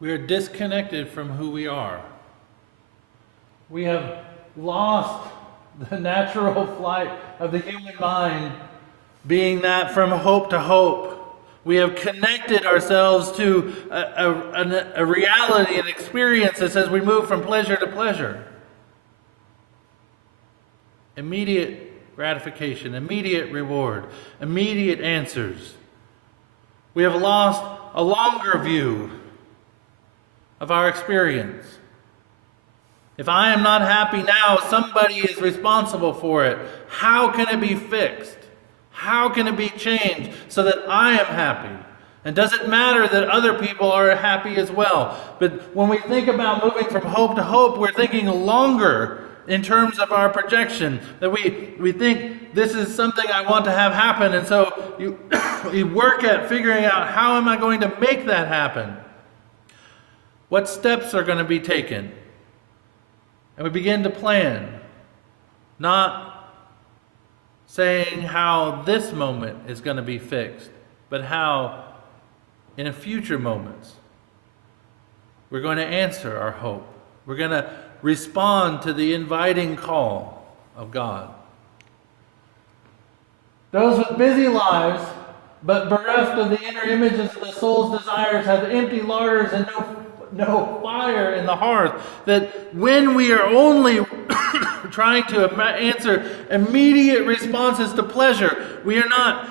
We are disconnected from who we are. We have lost the natural flight of the human mind, being that from hope to hope. We have connected ourselves to a reality, an experience that says we move from pleasure to pleasure. Immediate gratification, immediate reward, immediate answers. We have lost a longer view of our experience. If I am not happy now, somebody is responsible for it. How can it be fixed? How can it be changed so that I am happy? And does it matter that other people are happy as well? But when we think about moving from hope to hope, we're thinking longer in terms of our projection. That we think this is something I want to have happen. And so you, you work at figuring out, how am I going to make that happen? What steps are going to be taken? And we begin to plan, not saying how this moment is going to be fixed, but how in a future moments we're going to answer our hope. We're going to respond to the inviting call of God. Those with busy lives, but bereft of the inner images of the soul's desires, have empty larders and no fire in the hearth. That when we are only trying to answer immediate responses to pleasure, we are not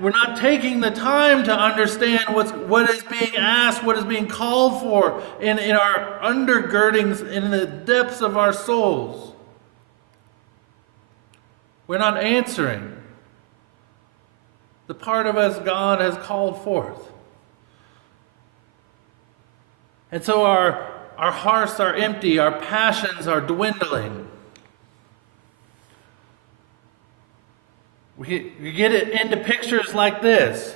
we're not taking the time to understand what is being asked, what is being called for in our undergirdings, in the depths of our souls. We're not answering the part of us God has called forth. And so our hearts are empty, our passions are dwindling. We get it into pictures like this.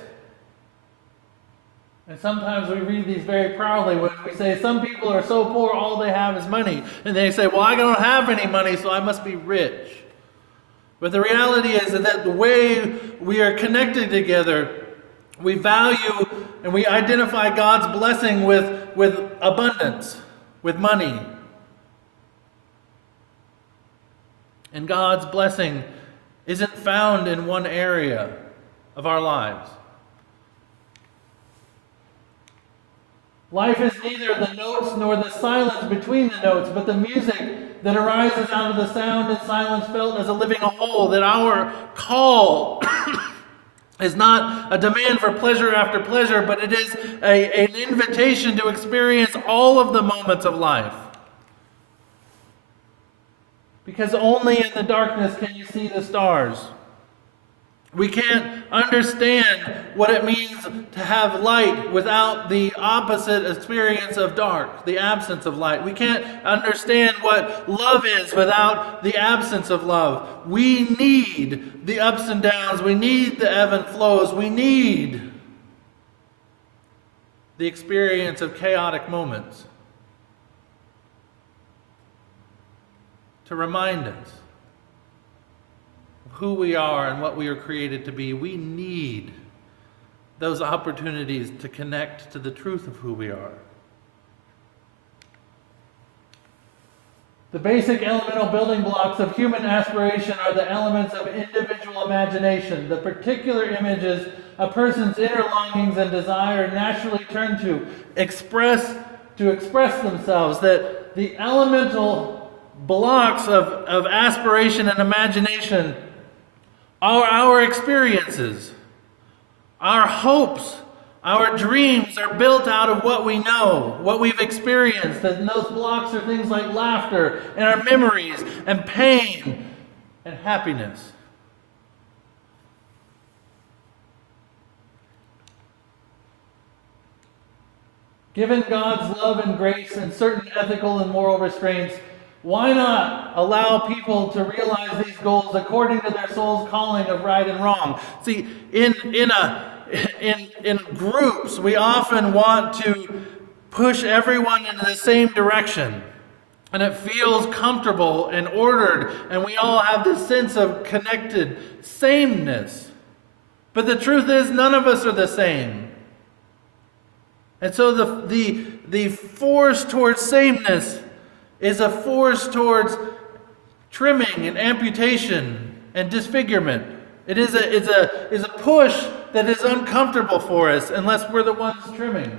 And sometimes we read these very proudly when we say some people are so poor all they have is money. And they say, well, I don't have any money, so I must be rich. But the reality is that the way we are connected together, we value and we identify God's blessing with abundance, with money. And God's blessing isn't found in one area of our lives. Life is neither the notes nor the silence between the notes, but the music that arises out of the sound and silence felt as a living whole. That our call is not a demand for pleasure after pleasure, but it is an invitation to experience all of the moments of life. Because only in the darkness can you see the stars. We can't understand what it means to have light without the opposite experience of dark, the absence of light. We can't understand what love is without the absence of love. We need the ups and downs. We need the ebb and flows. We need the experience of chaotic moments to remind us who we are and what we are created to be. We need those opportunities to connect to the truth of who we are. The basic elemental building blocks of human aspiration are the elements of individual imagination, the particular images a person's inner longings and desire naturally turn to express themselves. That the elemental blocks of aspiration and imagination are our experiences, our hopes, our dreams are built out of what we know, what we've experienced. And those blocks are things like laughter and our memories and pain and happiness. Given God's love and grace and certain ethical and moral restraints, why not allow people to realize these goals according to their soul's calling of right and wrong? See, in groups, we often want to push everyone in the same direction. And it feels comfortable and ordered, and we all have this sense of connected sameness. But the truth is, none of us are the same. And so the force towards sameness is a force towards trimming and amputation and disfigurement. It is a push that is uncomfortable for us unless we're the ones trimming.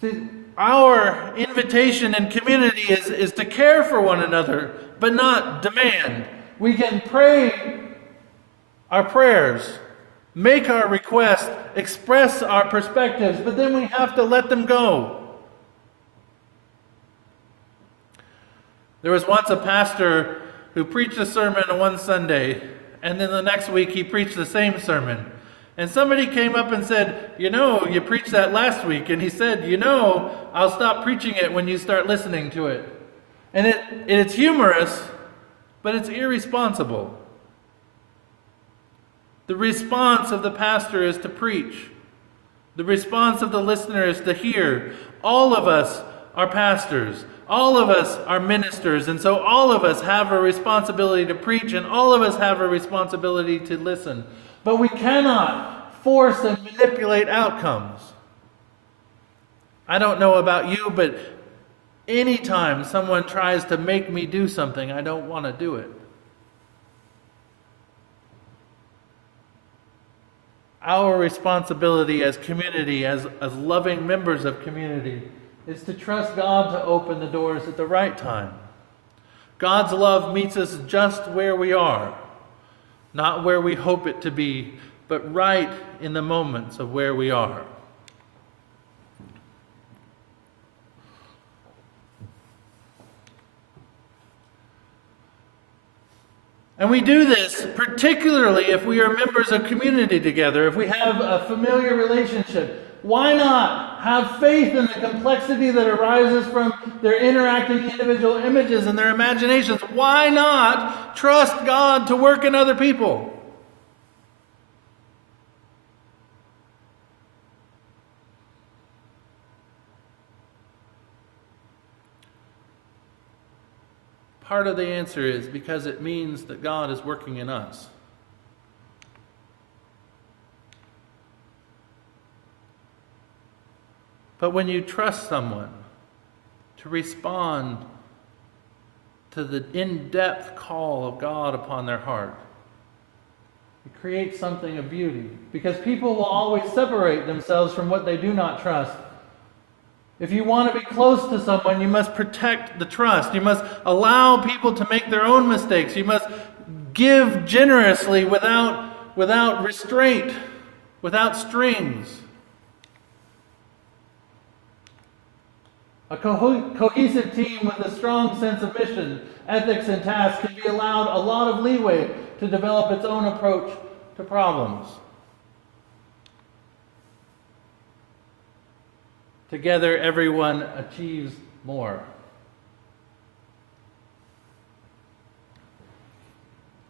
See, our invitation in community is to care for one another, but not demand. We can pray our prayers, make our requests, express our perspectives, but then we have to let them go. There was once a pastor who preached a sermon on one Sunday, and then the next week he preached the same sermon. And somebody came up and said, you preached that last week. And he said, I'll stop preaching it when you start listening to it. And it's humorous, but it's irresponsible. The response of the pastor is to preach. The response of the listener is to hear. All of us are pastors. All of us are ministers. And so all of us have a responsibility to preach, and all of us have a responsibility to listen. But we cannot force and manipulate outcomes. I don't know about you, but anytime someone tries to make me do something, I don't want to do it. Our responsibility as community, as loving members of community, is to trust God to open the doors at the right time. God's love meets us just where we are, not where we hope it to be, but right in the moments of where we are. And we do this particularly if we are members of community together, if we have a familiar relationship. Why not have faith in the complexity that arises from their interacting individual images and their imaginations? Why not trust God to work in other people? Part of the answer is because it means that God is working in us. But when you trust someone to respond to the in-depth call of God upon their heart, it creates something of beauty. Because people will always separate themselves from what they do not trust. If you want to be close to someone, you must protect the trust. You must allow people to make their own mistakes. You must give generously without restraint, without strings. A cohesive team with a strong sense of mission, ethics, and tasks can be allowed a lot of leeway to develop its own approach to problems. Together, everyone achieves more.